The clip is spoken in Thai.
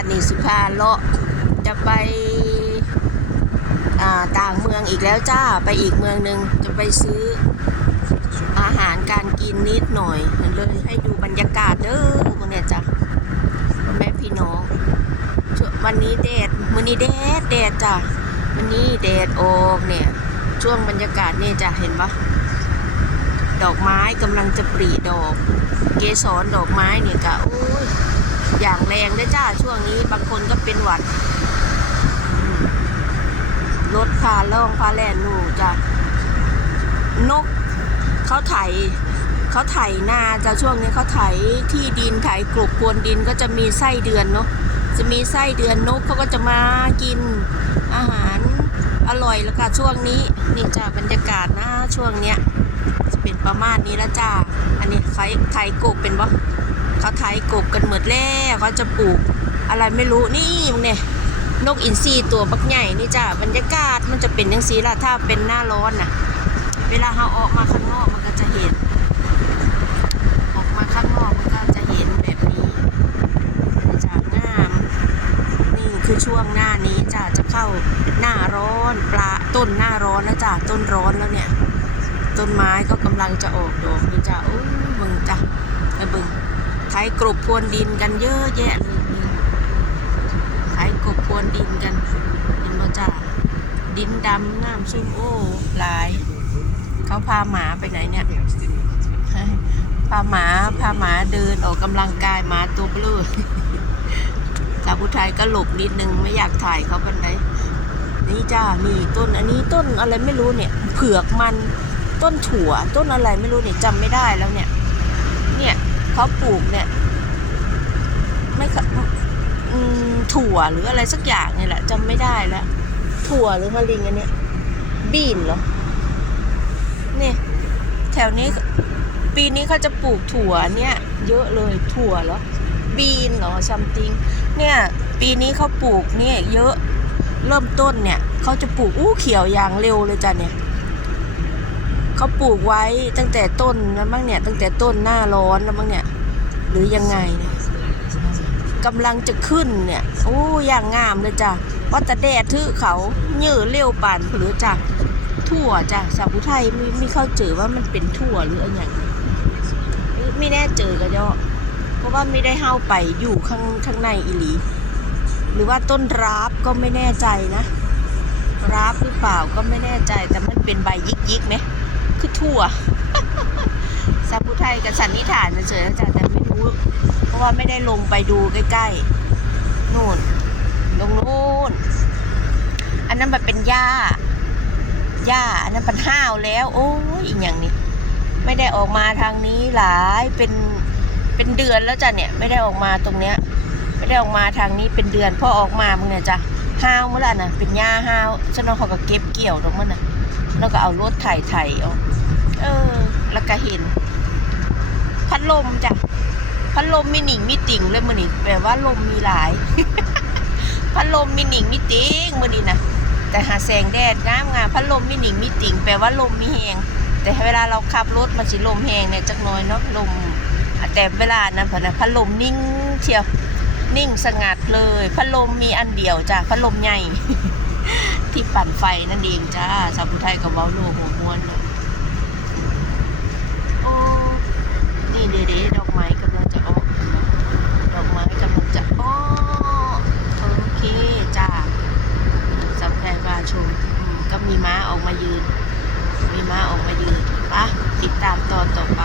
บัดนี้สุภาเลาะจะไปต่างเมืองอีกแล้วจ้าไปอีกเมืองหนึ่งจะไปซื้ออาหารการกินนิดหน่อยเลยให้ดูบรรยากาศเด้อพวกเนี่ยจ้ะแม่พี่น้องวันนี้แดดมื้อนี้แดดแดดจ้ะวันนี้แดดออกเนี่ยช่วงบรรยากาศนี่จะเห็นปะดอกไม้กำลังจะปรีดอก เกสรดอกไม้เนี่ยกะโอ้ย อย่างแรงด้วยจ้าช่วงนี้บางคนก็เป็นหวัดรถพาล่องพาแล่นหนูจ้ะนกเขาไถเขาไถนาจ้ะช่วงนี้เขาไถที่ดินไถกลบพรวนดินก็จะมีไส้เดือนเนาะจะมีไส้เดือนนกเขาก็จะมากินอาหารอร่อยแล้วก็ช่วงนี้นี่จ้ะบรรยากาศนะช่วงเนี้ยจะเป็นประมาณนี้แล้วจ้าอันนี้ไถไถกบเป็นบ่ เขาไถกบกันหมดแล้วเขาจะปลูกอะไรไม่รู้นี่มึงเนี่ยนกอินทรีตัวบักใหญ่นี่จ้าบรรยากาศมันจะเป็นยังสีละถ้าเป็นหน้าร้อนน่ะ เวลาเราออกมาข้างนอกมันก็จะเห็น ออกมาข้างนอกมันก็จะเห็นแบบนี้มันจะงามนี่คือช่วงหน้านี้จ้าจะเข้าหน้าร้อนปลาต้นหน้าร้อนแล้วจ้าต้นร้อนแล้วเนี่ย ต้นไม้ก็กำลังจะออกดอกนี่จ้ะโอ้ยเบิ่งจ้ะไปเบิ่งไถ กรบพวนดินกันเยอะแยะเลยนี่ไถกรบพวนดินกัน เห็นบ่จ้ะดินดำน้ำซุ่มโอ้หลาย เขาพาหมาไปไหนเนี่ย พาหมาพาหมาเดินออกกำลังกายหมาตัวเบลอสาวผู้ไทยก็หลบนิดนึงไม่อยากถ่ายเขาบันไดนี่จ้านี่ต้นอันนี้ต้นอะไรไม่รู้เนี่ย เผือกมันต้นถั่วต้นอะไรไม่รู้เนี่ยจำไม่ได้แล้วเนี่ย เขาปลูกเนี่ย ไม่ถั่วหรืออะไรสักอย่างเนี่ยแหละจำไม่ได้แล้วถั่วหรือมะลิงอันเนี้ยบีนเหรอเนี่ยแถวนี้ ปีนี้เขาจะปลูกถั่วเนี่ย เยอะเลยถั่วเหรอบีนเหรอซัมติงเนี่ย ปีนี้เขาปลูกเนี่ยเยอะเริ่มต้นเนี่ยเขาจะปลูกอู้เขียวอย่างเร็วเลยจ้ะเนี่ย เขาปลูกไว้ตั้งแต่ต้นนั้นบ้างเนี่ย ตั้งแต่ต้นหน้าร้อนแล้วบ้างเนี่ย หรือยังไงเนี่ยกำลังจะขึ้นเนี่ย โอ้อย่างงามเลยจ้ะว่าแต่แดดทื่อเขาเยื่อเร็วป่านหรือจ้ะถั่วจ้ะสาวผู้ไทยไม่ไม่เข้าเจอว่ามันเป็นถั่วหรืออะไรอย่างไม่ไม่แน่เจอกันย่อเพราะว่าไม่ได้เข้าไปอยู่ข้างข้างในอีหลี หรือว่าต้นราบก็ไม่แน่ใจนะราบหรือเปล่าก็ไม่แน่ใจแต่มันเป็นใบยิกยิกไหม คือถั่วซาบุไทยกับสันนิษฐานเฉยๆจ๊ะแต่ไม่รู้ เพราะว่าไม่ได้ลงไปดูใกล้ๆนู่นลงนู่นอันนั้นมันเป็นหญ้าหญ้าอันนั้นเป็นห้าวแล้ว โอ้ยอีกอย่างนี้ ไม่ได้ออกมาทางนี้หลายเป็นเป็นเดือนแล้วจ้ะเนี่ย ไม่ได้ออกมาตรงเนี้ย ไม่ได้ออกมาทางนี้เป็นเดือนพอออกมามึงเนี่ยจ้ะห้าวเมื่อไหร่น่ะเป็นหญ้าห้าวฉันเอาเขาก็เก็บเกี่ยวตรงมันน่ะ แล้วก็เอารถไถไถเอาเออ แล้วก็เห็น พัดลมจ้ะ พัดลมมีหนิงมีติ่งเลยมือนี่แปลว่าลมมีหลาย พัดลมมีหนิงมีติ่งมือนี่นะแต่หาแสงแดดงามงามพัดลมมีหนิงมีติ่งแปลว่าลมมีแหงแต่เวลาเราขับรถมันสิลมแหงเนี่ยจักน้อยเนาะลมแต่เวลานั้นพอนะพัดลมนิ่งเชียวนิ่งสงัดเลยพัดลมมีอันเดียวจ้ะพัดลมใหญ่ ที่ปั่นไฟนั่นเองจ้าสาวผู้ไทยกับเว้าโลหัวม้วนนะโอ้นี่เด็ดดอกไม้กำลังจะออกนะดอกไม้กำลังจะออกโอเคจ้าสาวผู้ไทยว่าชมก็มีม้าออกมายืน มีม้าออกมายืนปะติดตามตอนต่อไป